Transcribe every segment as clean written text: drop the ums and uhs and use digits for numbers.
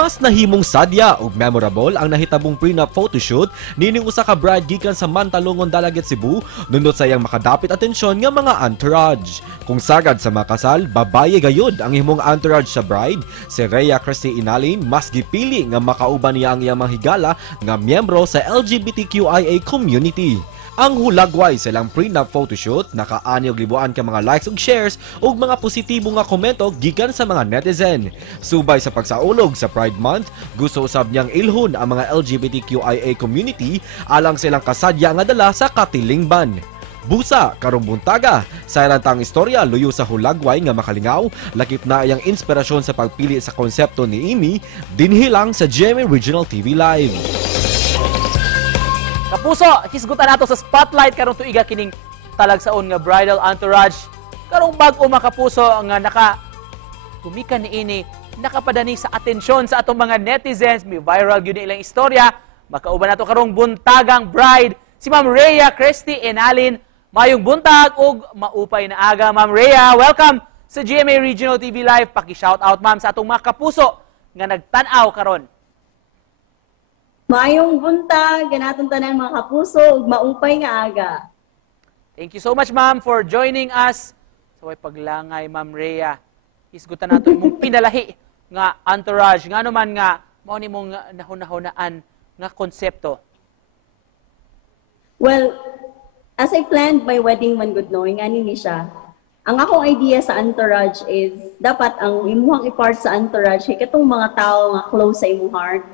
Mas nahimong sadya ug memorable ang nahitabong prenup photoshoot nining usa ka bride gikan sa Mantalongon, Dalaget, Cebu, nundot sa iyang makadapit atensyon nga mga entourage. Kung sagad sa makasal, babaye gayud ang himong entourage sa bride, si Rhea Christy Inalin mas gipili nga makauban niya ang iyang mga higala nga miyembro sa LGBTQIA community. Ang hulagway silang prenup photoshoot nakaani og libuan ka mga likes ug shares ug mga positibo nga komento gikan sa mga netizen. Subay sa pagsaulog sa Pride Month, gusto usab niyang ilhon ang mga LGBTQIA community alang silang kasadya nga dala sa katilingban. Busa karong buntaga, sa ilantang istorya luyo sa hulagway nga makalingaw, lakip na iyang inspirasyon sa pagpili sa konsepto ni Amy, dinhi lang sa GMA Regional TV Live. Kapuso, hisgutan nato sa spotlight karong tuiga kining talagsaon nga bridal entourage. Karong bag-o mga kapuso nga tumikan niini nakapadani sa atensyon sa atong mga netizens, may viral gyud ilang istorya. Makauban nato karong buntagang bride si Ma'am Rhea Christy Inalin. Mayong buntag ug maupay na aga, Ma'am Rhea. Welcome sa GMA Regional TV Live. Paki-shout out, ma'am, sa atong mga kapuso nga nagtan-aw karon. Mayong buntag, ganatong tanan mga kapuso, ug maupay nga aga. Thank you so much, ma'am, for joining us. So, ay paglangay, Ma'am Rhea. Isgutan nato imong pinalahi nga entourage. Nga naman nga, mao ni mong nahunahunaan nga konsepto. Well, as I planned my wedding man good knowing, ani ni siya. Ang akong idea sa entourage is, dapat ang imuhang i-part sa entourage, katong mga tao nga close sa imong heart,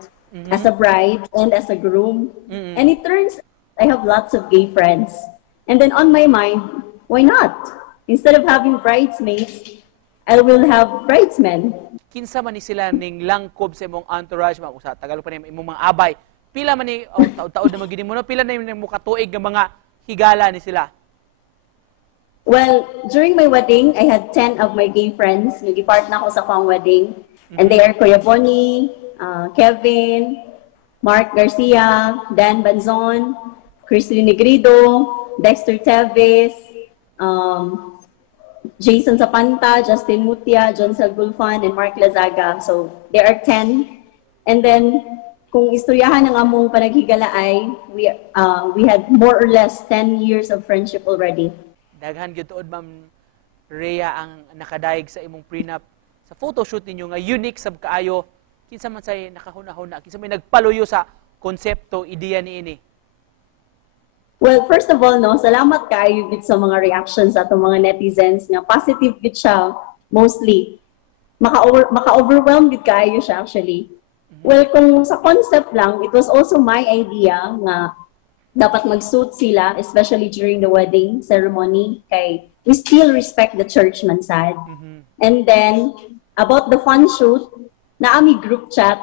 as a bride and as a groom. And it turns I have lots of gay friends. And then on my mind, why not? Instead of having bridesmaids, I will have bridesmen. Kinsa man ni sila ning langkob sa imong entourage, ma'am, usa tagal pa ni imong mga abay. Pila man ni taud-taud na magini mo no, pila na yung mukatuig nga mga higala ni sila? Well, during my wedding, I had 10 of my gay friends. Nag-part na ako sa akong wedding. And they are Kuya Bonnie, Kevin, Mark Garcia, Dan Banzon, Christine Negrido, Dexter Teves, Jason Zapanta, Justin Mutia, John Sagulfan, and Mark Lazaga. So, there are 10. And then, kung istoryahan ng among panaghigala ay, we had more or less 10 years of friendship already. Daghan gyud tuod, Ma'am Rhea, ang nakadaig sa imong prenup sa photoshoot ninyo nga unique sab kaayo. Kinsa man say nakahuna-huna, kinsa may nagpaluyo sa konsepto, ideya niini? Well, first of all, no, salamat kaayo gid sa mga reactions sa atong mga netizens nga positive gid siya mostly. Maka-overwhelm gid kaayo siya actually. Well, kung sa concept lang, it was also my idea nga dapat mag-suit sila, especially during the wedding ceremony, kay we still respect the church man sad. And then about the fun shoot, naami group chat,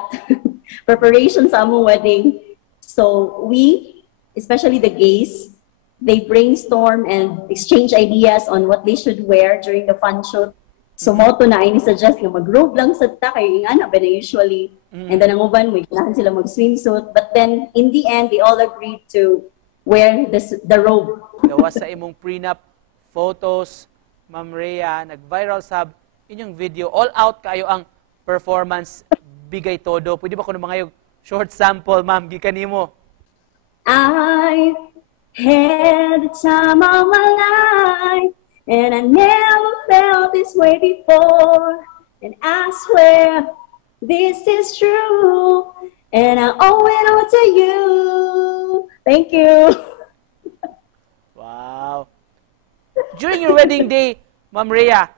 preparation sa among wedding. So we, especially the gays, they brainstorm and exchange ideas on what they should wear during the fun shoot. So moto na ini suggest nga mag-robe lang sa ta kay ana ba na usually. And then ang uban may kailangan sila mag-swimsuit. But then in the end, they all agreed to wear the robe. Gawa sa imong prenup photos, Ma'am Rhea, nag-viral sab inyong video. All out kayo ang performance, bigay todo. Pwede ba ko ng mga short sample, ma'am, gikan nimo? I had the time of my life, and I never felt this way before. And I swear this is true, and I owe it all to you. Thank you. Wow. During your wedding day, Ma'am Rhea,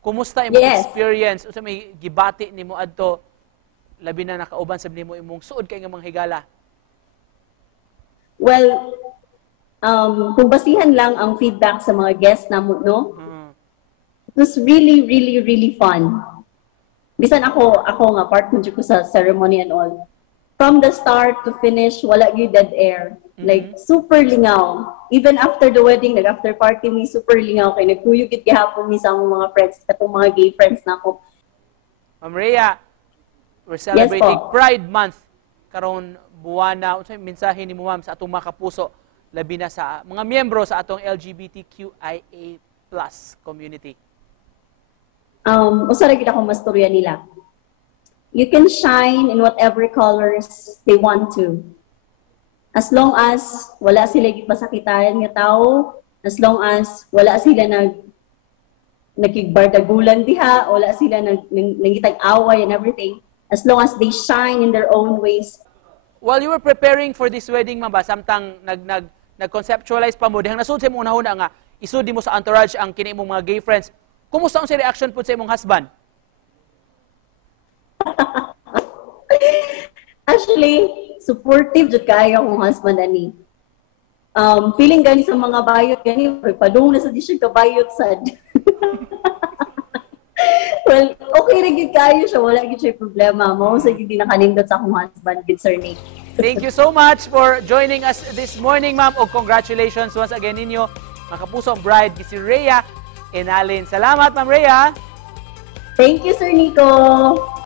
kumusta imong experience? Unsa may gibati nimo adto labi na nakauban sab nimo imong suod kay nga mga higala? Well, kung basihan lang ang feedback sa mga guests namo, no? It was really, really, really fun. Bisan ako nga part mo ko sa ceremony and all. From the start to finish, wala gyud dead air. Like super lingaw. Even after the wedding, after party mi super lingaw kay nagkuyog gid gihapon mi sa among mga friends, katong mga gay friends nako. Ma'am Rhea, we're celebrating Pride Month karon buwana. Unsay mensahe nimo, ma'am, sa atong mga kapuso labi na sa mga miyembro sa atong LGBTQIA+ community? Usa ra gid ako mastorya nila. you can shine in whatever colors they want to. As long as wala sila gipasakitan nga tao, as long as wala sila nagkigbardagulan diha, wala sila nangitag away and everything, as long as they shine in their own ways. While you were preparing for this wedding, ma'am, ba, samtang nag-conceptualize pa mo, dihang nasud sa imong unahuna nga, isud mo sa entourage ang kini imong mga gay friends, kumusta ang si reaction po sa imong husband? Actually, supportive jud kayo akong husband ani. Feeling gani sa mga bayot gani, padung na sa di siya kabayot sad. Well, okay rin gid kayo siya, wala gid siya problema. Mao sa gid nakanindot sa akong husband, gid Sir Nick. Thank you so much for joining us this morning, ma'am, o congratulations once again ninyo, mga kapusong bride, si Rhea Enalin. Salamat, Ma'am Rhea. Thank you, Sir Nico.